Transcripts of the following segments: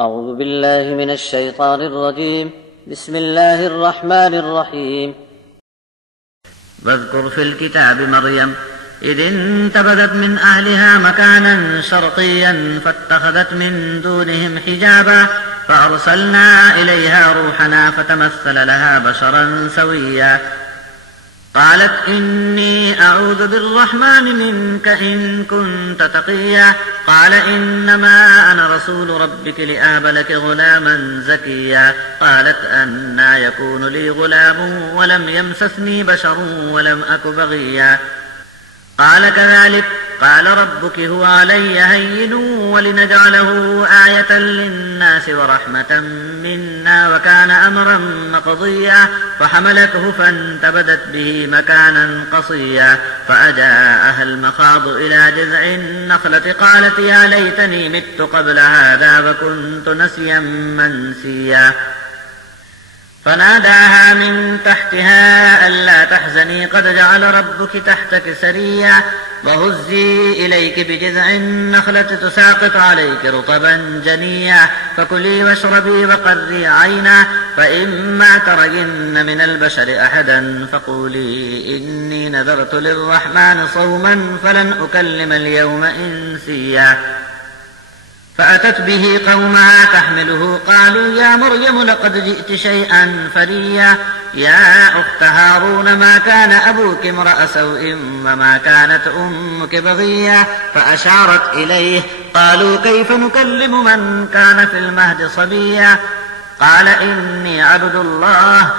أعوذ بالله من الشيطان الرجيم. بسم الله الرحمن الرحيم. واذكر في الكتاب مريم إذ انتبذت من أهلها مكانا شرقيا فاتخذت من دونهم حجابا فأرسلنا إليها روحنا فتمثل لها بشرا سويا قالت إني أعوذ بالرحمن منك إن كنت تقيا قال إنما أنا رسول ربك لأهب لك غلاما زكيا قالت أنى يكون لي غلام ولم يمسسني بشر ولم أك بغيا قال كذلك قال ربك هو علي هين ولنجعله آية للناس ورحمة منا وكان أمرا مقضيا فحملته فانتبذت به مكانا قصيا فأجاءها المخاض إلى جذع النخلة قالت يا ليتني مت قبل هذا وكنت نسيا منسيا فناداها من تحتها ألا تحزني قد جعل ربك تحتك سريا وهزي إليك بجذع النخلة تساقط عليك رطبا جنيا فكلي واشربي وقري عينا فإما ترين من البشر أحدا فقولي إني نذرت للرحمن صوما فلن أكلم اليوم إنسيا فأتت به قومها تحمله قالوا يا مريم لقد جئت شيئا فريا يا أخت هارون ما كان أبوك امرأ سوء وما كانت أمك بغيا فأشارت إليه قالوا كيف نكلم من كان في المهد صبيا قال إني عبد الله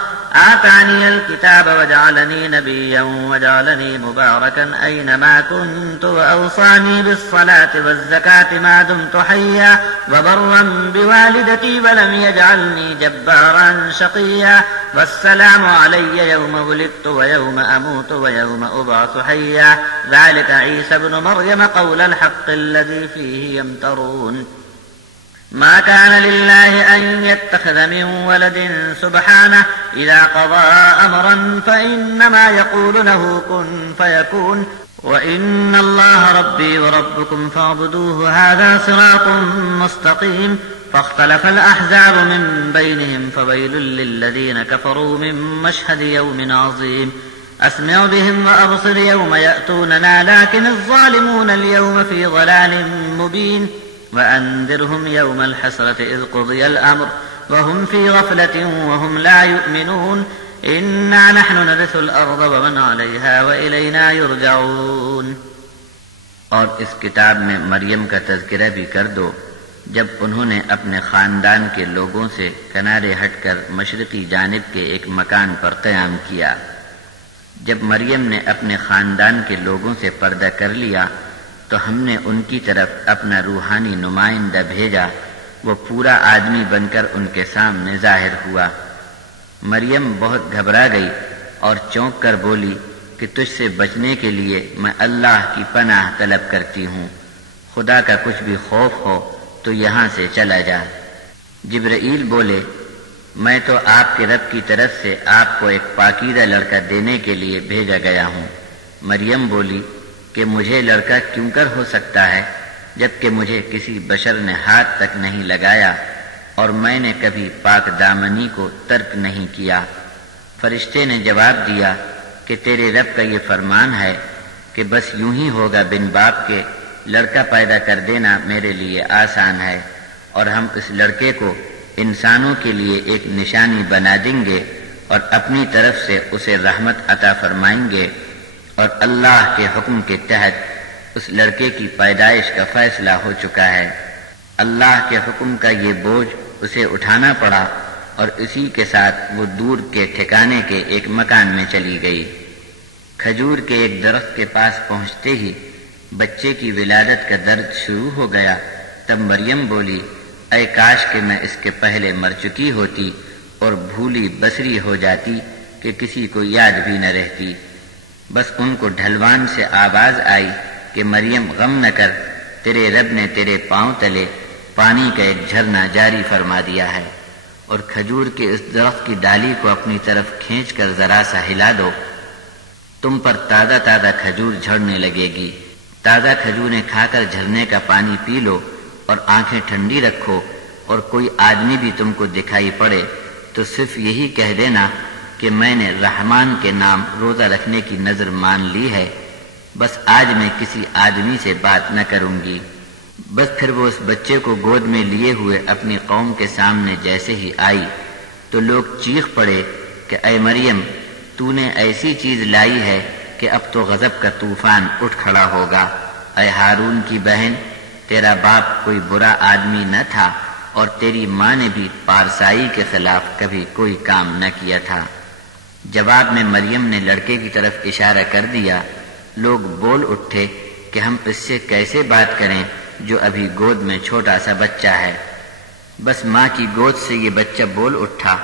آتاني الكتاب وجعلني نبيا وجعلني مباركا أينما كنت وأوصاني بالصلاة والزكاة ما دمت حيا وبرا بوالدتي ولم يجعلني جبارا شقيا والسلام علي يوم ولدت ويوم أموت ويوم أبعث حيا ذلك عيسى ابن مريم قول الحق الذي فيه يمترون ما كان لله أن يتخذ من ولد سبحانه إذا قضى أمرا فإنما يقول له كن فيكون وإن الله ربي وربكم فاعبدوه هذا صراط مستقيم فاختلف الأحزاب من بينهم فويل للذين كفروا من مشهد يوم عظيم أسمع بهم وأبصر يوم يأتوننا لكن الظالمون اليوم في ضلال مبين وأنذرهم يوم الحسرة إذ قضي الأمر وهم في غفلة وهم لا يؤمنون إنا نحن نرث الأرض ومن عليها وإلينا يرجعون. اور اس کتاب میں مریم کا تذکرہ بھی کر دو جب انہوں نے اپنے خاندان کے لوگوں سے کنارے ہٹ کر مشرقی جانب کے ایک مکان پر قیام کیا. جب مریم نے اپنے خاندان کے لوگوں سے پردہ کر لیا تو ہم نے ان کی طرف اپنا روحانی نمائندہ بھیجا. وہ پورا آدمی بن کر ان کے سامنے ظاہر ہوا. مریم بہت گھبرا گئی اور چونک کر بولی کہ تجھ سے بچنے کے لیے میں اللہ کی پناہ طلب کرتی ہوں. خدا کا کچھ بھی خوف ہو تو یہاں سے چلا جا. جبرائیل بولے میں تو آپ کے رب کی طرف سے آپ کو ایک پاکیزہ لڑکا دینے کے لیے بھیجا گیا ہوں. مریم بولی کہ مجھے لڑکا کیوں کر ہو سکتا ہے جبکہ مجھے کسی بشر نے ہاتھ تک نہیں لگایا اور میں نے کبھی پاک دامنی کو ترک نہیں کیا. فرشتے نے جواب دیا کہ تیرے رب کا یہ فرمان ہے کہ بس یوں ہی ہوگا بن باپ کے لڑکا پیدا کر دینا میرے لیے آسان ہے اور ہم اس لڑکے کو انسانوں کے لیے ایک نشانی بنا دیں گے اور اپنی طرف سے اسے رحمت عطا فرمائیں گے اور اللہ کے حکم کے تحت اس لڑکے کی پیدائش کا فیصلہ ہو چکا ہے. اللہ کے حکم کا یہ بوجھ اسے اٹھانا پڑا اور اسی کے ساتھ وہ دور کے ٹھکانے کے ایک مکان میں چلی گئی. کھجور کے ایک درخت کے پاس پہنچتے ہی بچے کی ولادت کا درد شروع ہو گیا. تب مریم بولی اے کاش کہ میں اس کے پہلے مر چکی ہوتی اور بھولی بسری ہو جاتی کہ کسی کو یاد بھی نہ رہتی. بس ان کو ڈھلوان سے آواز آئی کہ مریم غم نہ کر، تیرے رب نے تیرے پاؤں تلے پانی کا ایک جھرنا جاری فرما دیا ہے اور کھجور کے اس درخت کی ڈالی کو اپنی طرف کھینچ کر ذرا سا ہلا دو، تم پر تازہ تازہ کھجور جھڑنے لگے گی. تازہ کھجوریں کھا کر جھرنے کا پانی پی لو اور آنکھیں ٹھنڈی رکھو اور کوئی آدمی بھی تم کو دکھائی پڑے تو صرف یہی کہہ دینا کہ میں نے رحمان کے نام روزہ رکھنے کی نذر مان لی ہے، بس آج میں کسی آدمی سے بات نہ کروں گی۔ بس پھر وہ اس بچے کو گود میں لیے ہوئے اپنی قوم کے سامنے جیسے ہی آئی تو لوگ چیخ پڑے کہ اے مریم، تو نے ایسی چیز لائی ہے کہ اب تو غضب کا طوفان اٹھ کھڑا ہوگا۔ اے ہارون کی بہن، تیرا باپ کوئی برا آدمی نہ تھا اور تیری ماں نے بھی پارسائی کے خلاف کبھی کوئی کام نہ کیا تھا۔ جواب میں مریم نے لڑکے کی طرف اشارہ کر دیا۔ لوگ بول اٹھے کہ ہم اس سے کیسے بات کریں جو ابھی گود میں چھوٹا سا بچہ ہے۔ بس ماں کی گود سے یہ بچہ بول اٹھا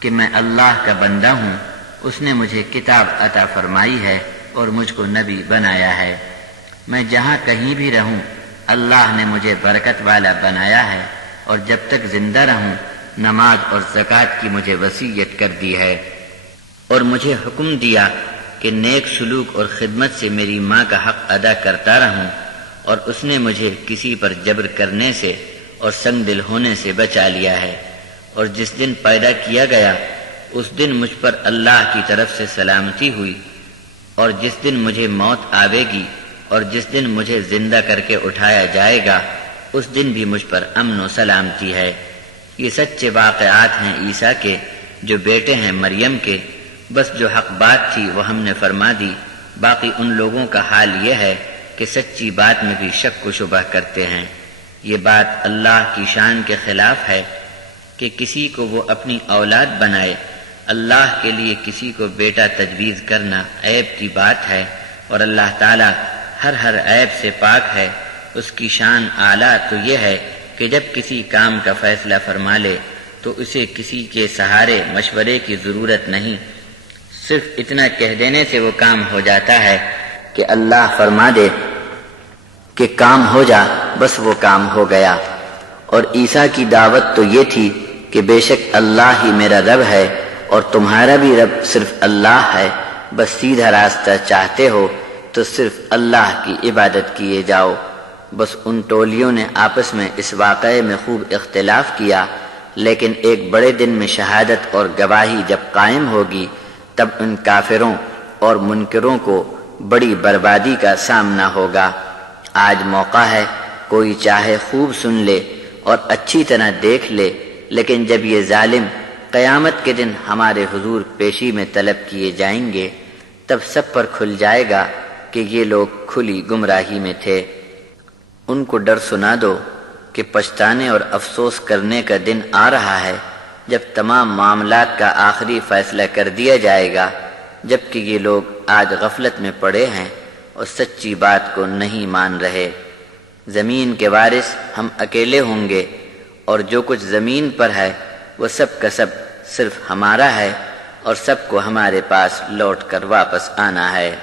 کہ میں اللہ کا بندہ ہوں، اس نے مجھے کتاب عطا فرمائی ہے اور مجھ کو نبی بنایا ہے۔ میں جہاں کہیں بھی رہوں اللہ نے مجھے برکت والا بنایا ہے، اور جب تک زندہ رہوں نماز اور زکوٰۃ کی مجھے وصیت کر دی ہے، اور مجھے حکم دیا کہ نیک سلوک اور خدمت سے میری ماں کا حق ادا کرتا رہوں، اور اس نے مجھے کسی پر جبر کرنے سے اور سنگ دل ہونے سے بچا لیا ہے۔ اور جس دن پیدا کیا گیا اس دن مجھ پر اللہ کی طرف سے سلامتی ہوئی، اور جس دن مجھے موت آوے گی اور جس دن مجھے زندہ کر کے اٹھایا جائے گا اس دن بھی مجھ پر امن و سلامتی ہے۔ یہ سچے واقعات ہیں عیسیٰ کے جو بیٹے ہیں مریم کے، بس جو حق بات تھی وہ ہم نے فرما دی، باقی ان لوگوں کا حال یہ ہے کہ سچی بات میں بھی شک و شبہ کرتے ہیں۔ یہ بات اللہ کی شان کے خلاف ہے کہ کسی کو وہ اپنی اولاد بنائے، اللہ کے لیے کسی کو بیٹا تجویز کرنا عیب کی بات ہے، اور اللہ تعالی ہر عیب سے پاک ہے۔ اس کی شان اعلیٰ تو یہ ہے کہ جب کسی کام کا فیصلہ فرما لے تو اسے کسی کے سہارے مشورے کی ضرورت نہیں، صرف اتنا کہہ دینے سے وہ کام ہو جاتا ہے کہ اللہ فرما دے کہ کام ہو جا، بس وہ کام ہو گیا۔ اور عیسیٰ کی دعوت تو یہ تھی کہ بے شک اللہ ہی میرا رب ہے اور تمہارا بھی رب صرف اللہ ہے، بس سیدھا راستہ چاہتے ہو تو صرف اللہ کی عبادت کیے جاؤ۔ بس ان ٹولیوں نے آپس میں اس واقعے میں خوب اختلاف کیا، لیکن ایک بڑے دن میں شہادت اور گواہی جب قائم ہوگی تب ان کافروں اور منکروں کو بڑی بربادی کا سامنا ہوگا۔ آج موقع ہے، کوئی چاہے خوب سن لے اور اچھی طرح دیکھ لے، لیکن جب یہ ظالم قیامت کے دن ہمارے حضور پیشی میں طلب کیے جائیں گے تب سب پر کھل جائے گا کہ یہ لوگ کھلی گمراہی میں تھے۔ ان کو ڈر سنا دو کہ پچھتانے اور افسوس کرنے کا دن آ رہا ہے جب تمام معاملات کا آخری فیصلہ کر دیا جائے گا، جبکہ یہ لوگ آج غفلت میں پڑے ہیں اور سچی بات کو نہیں مان رہے۔ زمین کے وارث ہم اکیلے ہوں گے، اور جو کچھ زمین پر ہے وہ سب کا سب صرف ہمارا ہے، اور سب کو ہمارے پاس لوٹ کر واپس آنا ہے۔